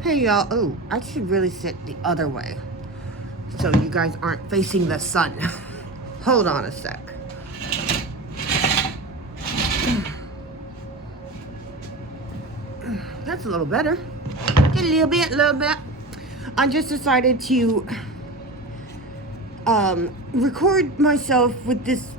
Hey y'all, oh, I should really sit the other way so you guys aren't facing the sun. Hold on a sec. That's a little better. A little bit. I just decided to record myself with this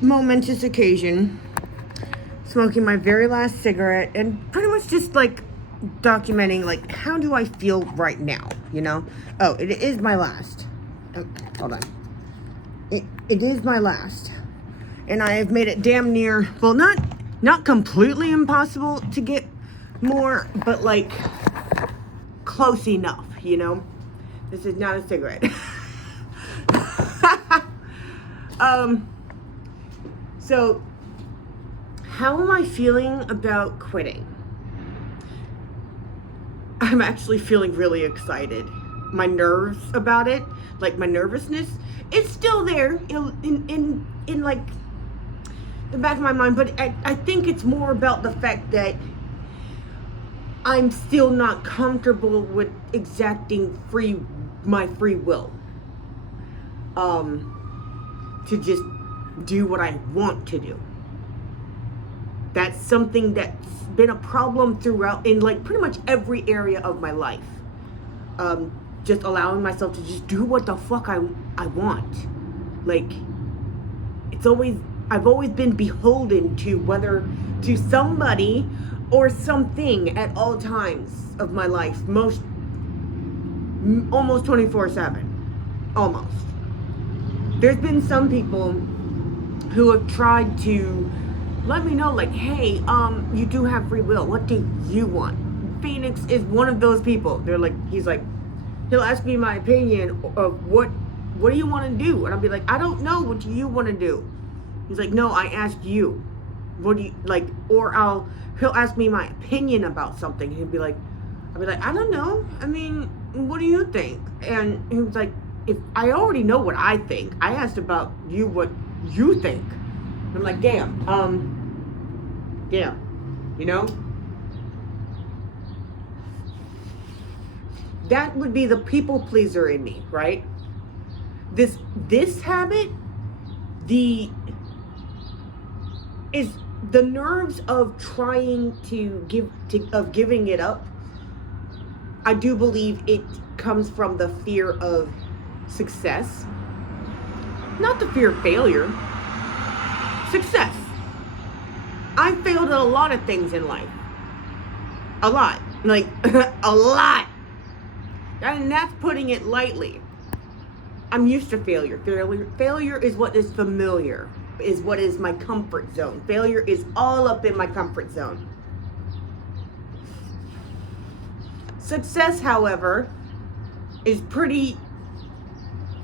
momentous occasion, smoking my very last cigarette, and pretty much just like documenting like how do I feel right now, you know? Oh, it is my last. Oh, hold on. It is my last. And I have made it damn near, well, not completely impossible to get more, but like close enough, you know? This is not a cigarette. So how am I feeling about quitting? I'm actually feeling really excited. My nerves about it, like my nervousness, it's still there in like the back of my mind, but I think it's more about the fact that I'm still not comfortable with exacting my free will to just do what I want to do. That's something that's been a problem throughout in like pretty much every area of my life. Just allowing myself to just do what the fuck I want. Like I've always been beholden to somebody or something at all times of my life, almost 24/7. Almost. There's been some people who have tried to let me know, like, hey, you do have free will. What do you want? Phoenix is one of those people. He'll ask me my opinion of what do you want to do? And I'll be like, I don't know. What do you want to do? He's like, no, I asked you. What do you like? Or he'll ask me my opinion about something. I'll be like, I don't know. I mean, what do you think? And he was like, if I already know what I think, I asked about you what you think. I'm like, damn, you know? That would be the people pleaser in me, right? This habit, is the nerves of trying of giving it up. I do believe it comes from the fear of success, not the fear of failure. Success. I failed at a lot of things in life. A lot. Like, a lot. And that's putting it lightly. I'm used to failure. Failure is what is familiar, is what is my comfort zone. Failure is all up in my comfort zone. Success, however, is pretty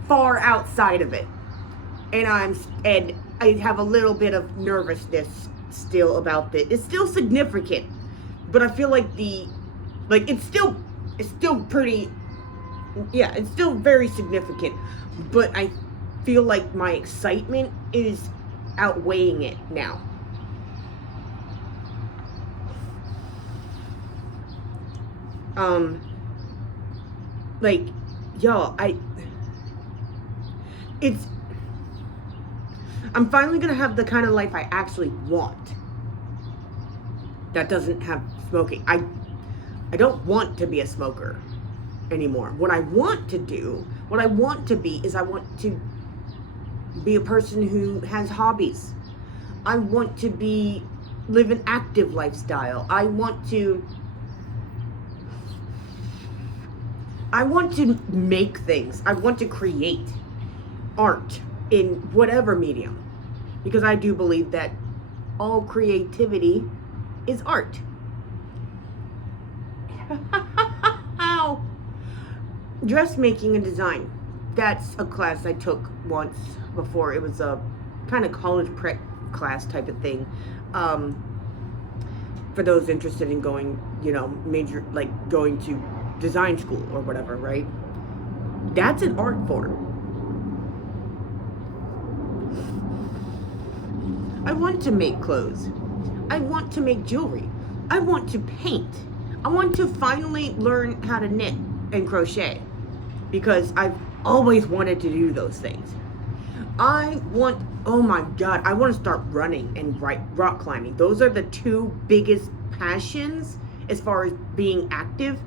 far outside of it. And I have a little bit of nervousness still about it. It's still significant, but I feel like it's still pretty, yeah, it's still very significant, but I feel like my excitement is outweighing it now. Like, y'all, I'm finally gonna have the kind of life I actually want. That doesn't have smoking. I don't want to be a smoker anymore. What I want to be is I want to be a person who has hobbies. I want to live an active lifestyle. I want to make things. I want to create art in whatever medium, because I do believe that all creativity is art. Dressmaking and design, that's a class I took once before. It was a kind of college prep class type of thing, for those interested in going, going to design school or whatever, right? That's an art form. I want to make clothes. I want to make jewelry. I want to paint. I want to finally learn how to knit and crochet because I've always wanted to do those things. Oh my God, I want to start running and rock climbing. Those are the two biggest passions as far as being active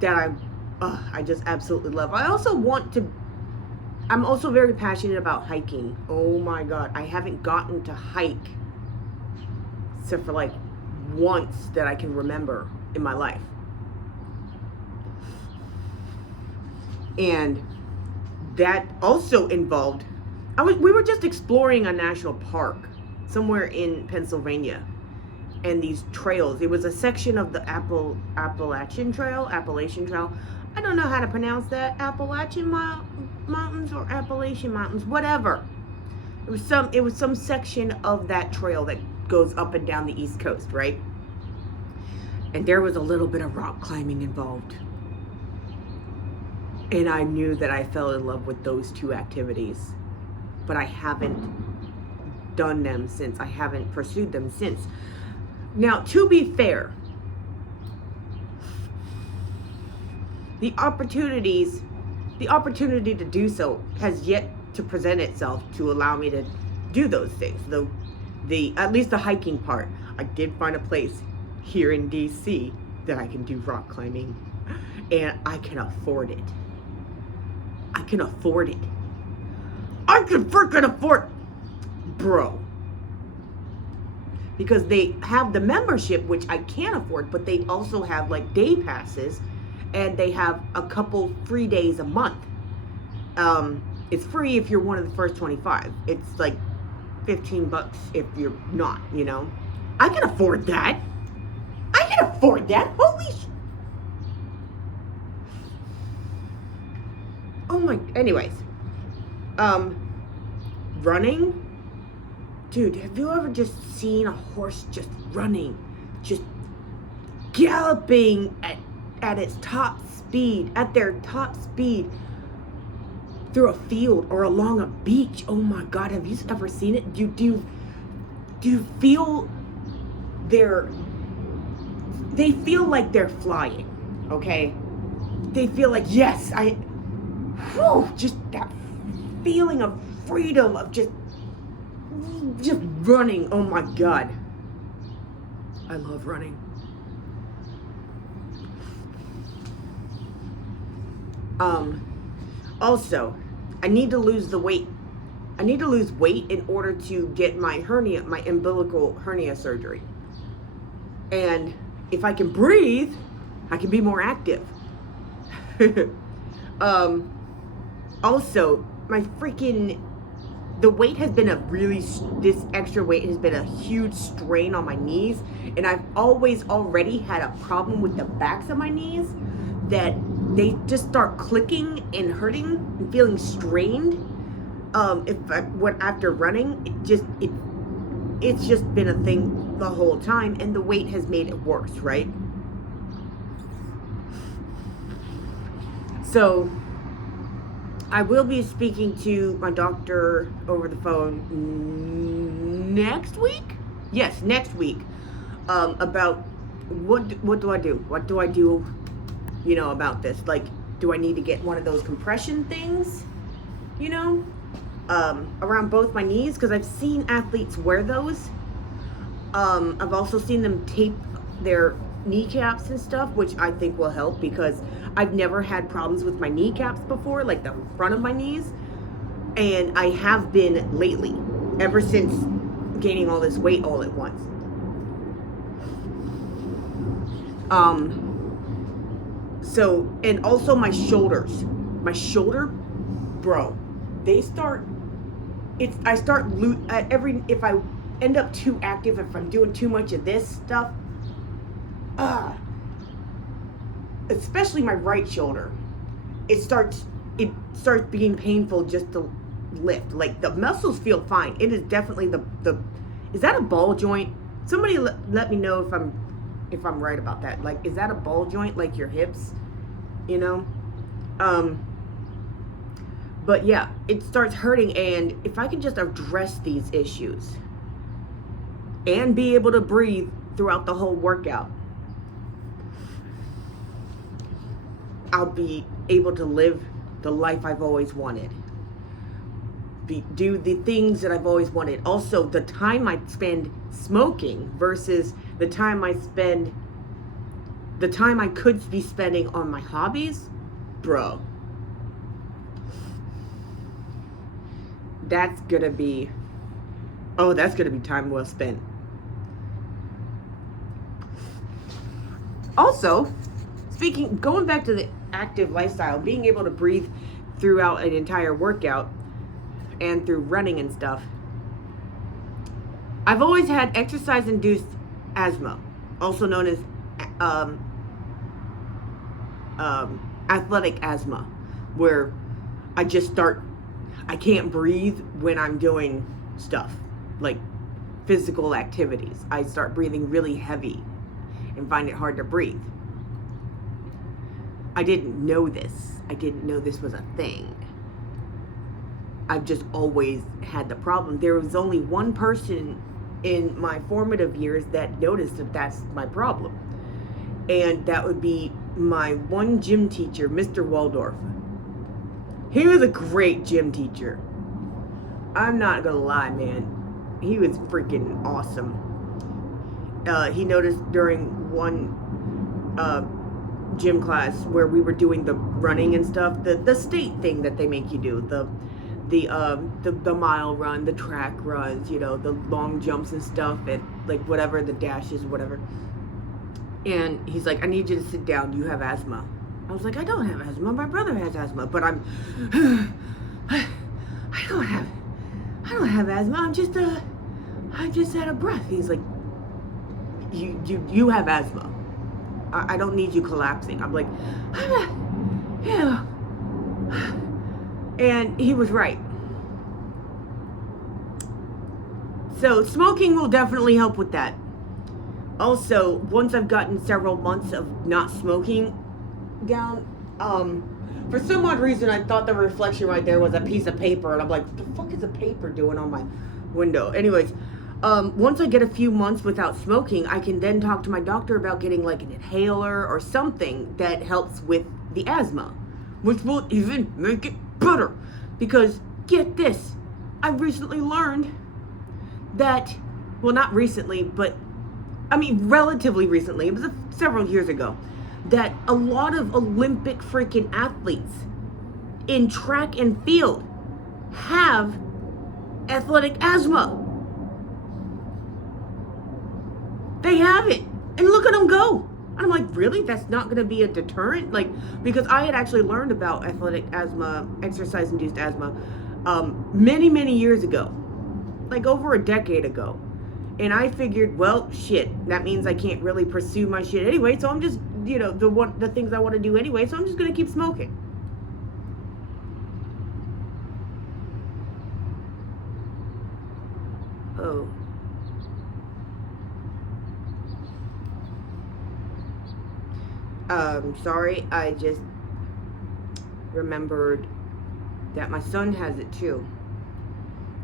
that I just absolutely love. I'm also very passionate about hiking. Oh my God, I haven't gotten to hike except for like once that I can remember in my life. And that also involved, we were just exploring a national park somewhere in Pennsylvania, and these trails. It was a section of the Appalachian Trail. I don't know how to pronounce that. Appalachian Mountains or Appalachian Mountains, whatever. It was some section of that trail that goes up and down the East Coast, right? And there was a little bit of rock climbing involved. And I knew that I fell in love with those two activities, but I haven't done them since. I haven't pursued them since. Now, to be fair, the opportunity to do so has yet to present itself to allow me to do those things. At least the hiking part. I did find a place here in DC that I can do rock climbing, and I can afford it. I can freaking afford, bro. Because they have the membership, which I can't afford, but they also have like day passes, and they have a couple free days a month. It's free if you're one of the first 25. It's like $15 if you're not, you know. I can afford that. Holy sh... Oh my... Anyways. Running? Dude, have you ever just seen a horse just running? Just galloping at their top speed through a field or along a beach. Oh my God, have you ever seen it? Do you feel they feel like they're flying, okay? They feel like, yes, just that feeling of freedom, of just running. Oh my God, I love running. Also, I need to lose the weight. I need to lose weight in order to get my umbilical hernia surgery. And if I can breathe, I can be more active. Also, the weight has been this extra weight has been a huge strain on my knees, and I've already had a problem with the backs of my knees, that they just start clicking and hurting and feeling strained. After running, it's just been a thing the whole time, and the weight has made it worse, right? So I will be speaking to my doctor over the phone next week. Yes, next week, about what do I do? What do I do? You know, about this. Like, do I need to get one of those compression things? You know, around both my knees, because I've seen athletes wear those. I've also seen them tape their kneecaps and stuff, which I think will help, because I've never had problems with my kneecaps before, like the front of my knees, and I have been lately, ever since gaining all this weight all at once. So, and also my shoulder, bro, if I end up too active, if I'm doing too much of this stuff, especially my right shoulder, it starts being painful just to lift. Like, the muscles feel fine. It is definitely is that a ball joint? Somebody let me know if I'm right about that. Like, is that a ball joint, like your hips, you know? But yeah, it starts hurting, and if I can just address these issues and be able to breathe throughout the whole workout, I'll be able to live the life I've always wanted. Do the things that I've always wanted. Also, the time I spend smoking versus the time I could be spending on my hobbies, bro. That's gonna be time well spent. Also, going back to the active lifestyle, being able to breathe throughout an entire workout and through running and stuff. I've always had exercise-induced asthma, also known as athletic asthma, where I can't breathe when I'm doing stuff like physical activities. I start breathing really heavy and find it hard to breathe. I didn't know this. I didn't know this was a thing. I've just always had the problem. There was only one person in my formative years that noticed that that's my problem. And that would be my one gym teacher, Mr. Waldorf. He was a great gym teacher. I'm not gonna lie, man. He was freaking awesome. He noticed during one gym class where we were doing the running and stuff, the state thing that they make you do, the mile run, the track runs, the long jumps and stuff, and like whatever, the dashes, whatever. And he's like, I need you to sit down. You have asthma. I was like, I don't have asthma. My brother has asthma, but I don't have asthma. I'm just out of breath. He's like, you have asthma. I don't need you collapsing. I'm like, yeah. And he was right. So smoking will definitely help with that. Also, once I've gotten several months of not smoking down, for some odd reason I thought the reflection right there was a piece of paper, and I'm like, what the fuck is a paper doing on my window? Anyways, once I get a few months without smoking, I can then talk to my doctor about getting like an inhaler or something that helps with the asthma, which will even make it better. Because get this, I recently learned that, well, not recently, but I mean relatively recently, it was several years ago, that a lot of Olympic freaking athletes in track and field have athletic asthma. They have it. And look at them go. And I'm like, really? That's not going to be a deterrent? Like, because I had actually learned about athletic asthma, exercise-induced asthma, many, many years ago. Like over a decade ago. And I figured, well, shit, that means I can't really pursue my shit anyway. So I'm just, the things I want to do anyway. So I'm just going to keep smoking. Oh. Sorry, I just remembered that my son has it too.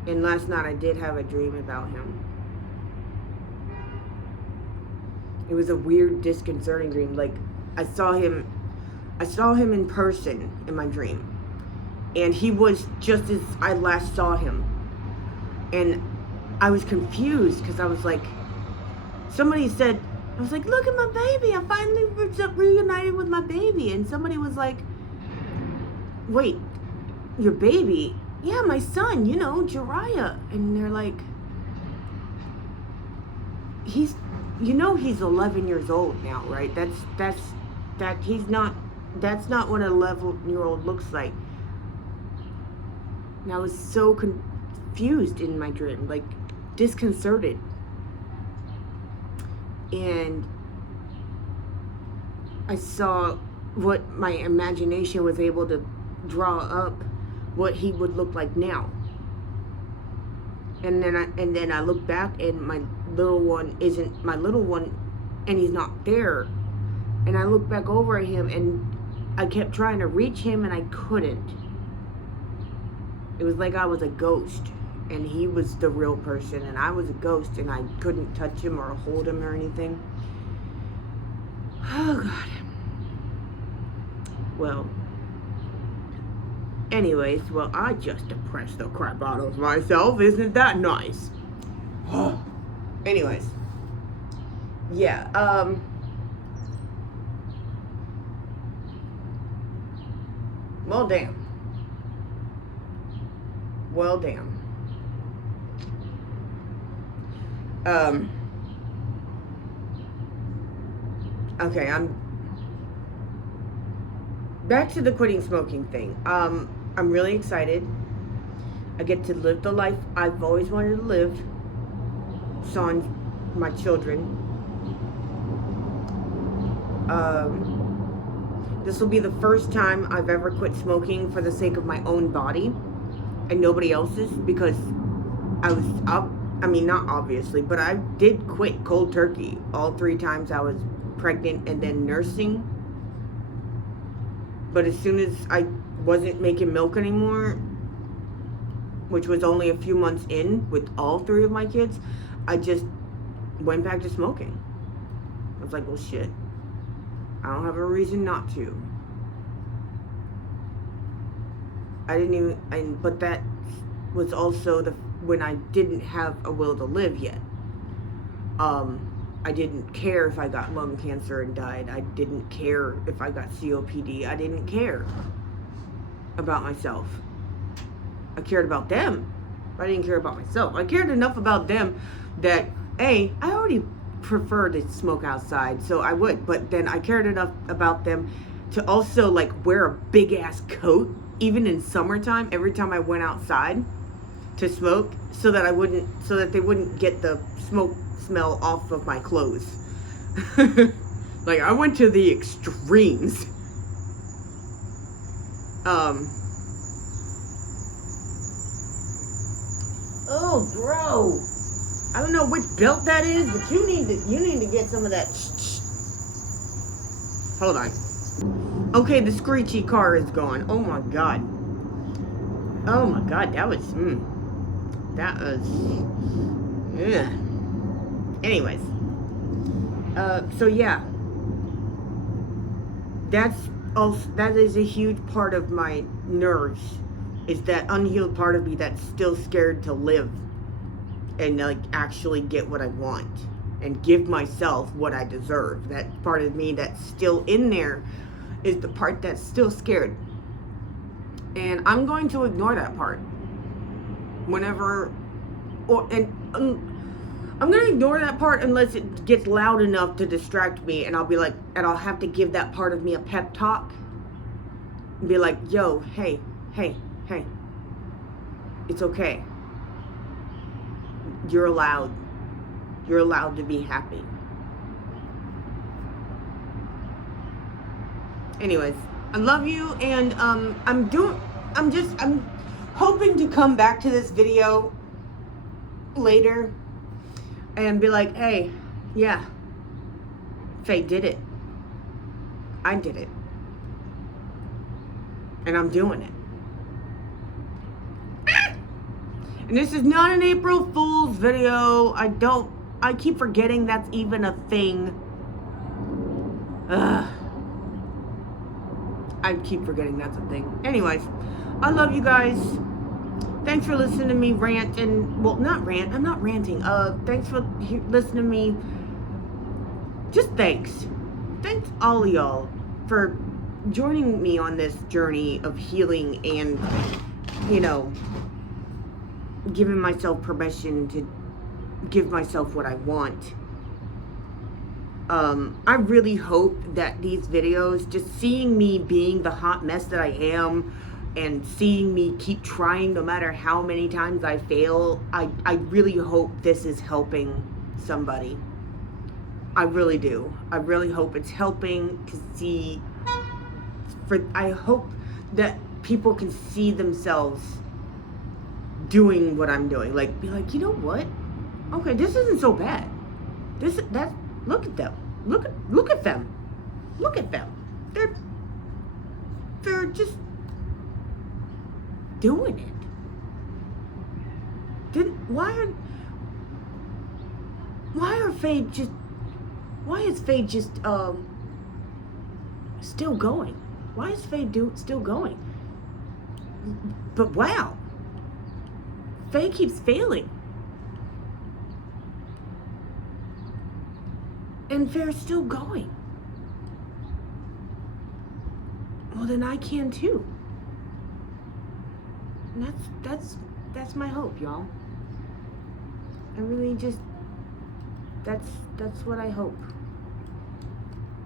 And last night I did have a dream about him. It was a weird, disconcerting dream. Like, I saw him in person in my dream. And he was just as I last saw him. And I was confused because I was like, somebody said, I was like, look at my baby. I finally reunited with my baby. And somebody was like, wait, your baby? Yeah, my son, Jariah. And they're like, he's 11 years old now, right? That's not what an 11-year-old looks like. And I was so confused in my dream, like disconcerted. And I saw what my imagination was able to draw up what he would look like now. And then I look back and my little one isn't my little one, and he's not there. And I look back over at him and I kept trying to reach him and I couldn't. It was like I was a ghost and he was the real person and I was a ghost and I couldn't touch him or hold him or anything. Oh God. Well, anyways, well, I just depressed the crap out of myself. Isn't that nice? Anyways. Yeah, well, damn. Well, damn. Okay, I'm back to the quitting smoking thing. I'm really excited. I get to live the life I've always wanted to live. Son, my children. This will be the first time I've ever quit smoking for the sake of my own body and nobody else's, because I was up. I mean, not obviously, but I did quit cold turkey all 3 times I was pregnant and then nursing. But as soon as I wasn't making milk anymore, which was only a few months in with all 3 of my kids, I just went back to smoking. I was like, well, shit. I don't have a reason not to. I didn't even, but that was also when I didn't have a will to live yet. I didn't care if I got lung cancer and died. I didn't care if I got COPD. I didn't care about myself. I cared about them, but I didn't care about myself. I cared enough about them that, I already prefer to smoke outside, so I would, but then I cared enough about them to also like wear a big ass coat even in summertime every time I went outside to smoke, so that they wouldn't get the smoke smell off of my clothes. Like, I went to the extremes. Oh, bro, I don't know which belt that is, but you need to get some of that. Hold on. Okay, the screechy car is gone. Oh my god. Oh my god, that was yeah. Anyways. So yeah. That is a huge part of my nerves, is that unhealed part of me that's still scared to live and like actually get what I want and give myself what I deserve. That part of me that's still in there is the part that's still scared. And I'm going to ignore that part whenever, I'm going to ignore that part unless it gets loud enough to distract me, and I'll have to give that part of me a pep talk and be like, yo, hey, it's okay. You're allowed to be happy. Anyways, I love you, and I'm hoping to come back to this video later and be like, hey, yeah, Faye did it. I did it. And I'm doing it. And this is not an April Fool's video. I keep forgetting that's even a thing. I keep forgetting that's a thing. Anyways, I love you guys. Thanks for listening to me rant and, well, not rant. I'm not ranting. Thanks for listening to me. Just thanks. Thanks all of y'all for joining me on this journey of healing and, giving myself permission to give myself what I want. I really hope that these videos, just seeing me being the hot mess that I am and seeing me keep trying no matter how many times I fail, I really hope this is helping somebody. I really do. I really hope it's helping to see, I hope that people can see themselves doing what I'm doing. Like, be like, you know what? Okay, this isn't so bad. Look at them. Look at them. Look at them. They're just doing it. Why is Faye just still going? Why is Faye still going? But wow, Faye keeps failing. And Fair's still going. Well, then I can too. And that's my hope, y'all. I really just, that's what I hope.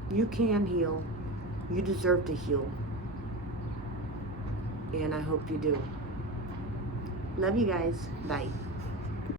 You can heal. You deserve to heal. And I hope you do. Love you guys. Bye.